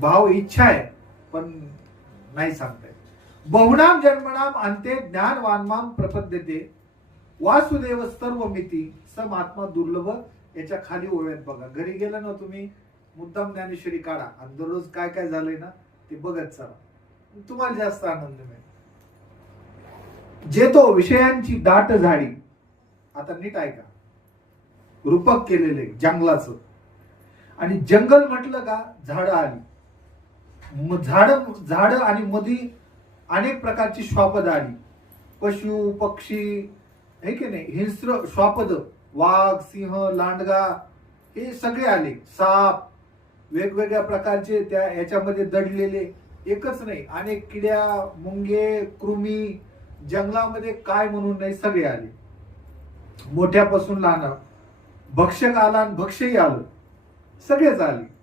भाव इच्छा आहे पण नाही सांगताय. बहुनाम जन्मनाम अंते ज्ञानवानमाम प्रपद्यते वासुदेव सर्वमिती सम आत्मा दुर्लभ. याच्या खाली ओव्यात बघा. घरी गेला ना तुम्ही मुद्दाम ज्ञानेश्वरी काढा आणि दररोज काय काय झालंय ना ते बघत चला, तुम्हाला जास्त आनंद मिळेल. जे तो विषयांची दाट झाडी. आता नीट ऐका. रूपक केलेले जंगलाचं. आणि जंगल म्हटलं का झाडं आली. झाड आणि मधी अनेक प्रकारची श्वापद आली. पशु पक्षी हे की नाही, हिंस्र श्वापद, वाघ सिंह लांडगा हे सगळे आले. साप वेगवेगळ्या प्रकारचे त्या याच्यामध्ये दडलेले. एकच नाही, अनेक किड्या मुंगे कृमी जंगलामध्ये काय म्हणून नाही सगळे आले. मोठ्यापासून लहान. भक्षक आला आणि भक्षही आलं. सगळेच आले.